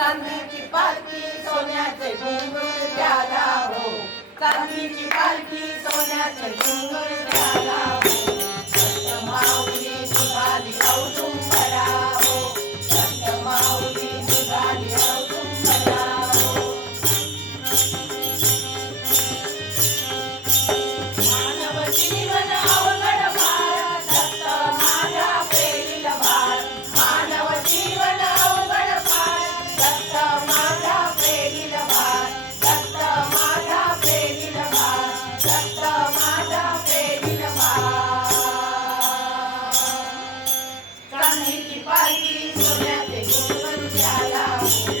चांदीची पालखी सोन्याचे घुंगरू त्याला हो. चांदीची पालखी सोन्याचे घुंगरू Yeah.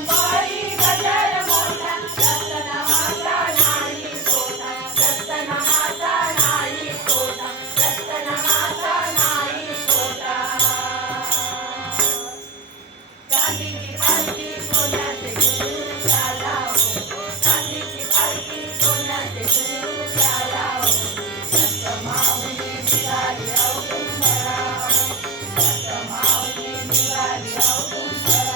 Thank you.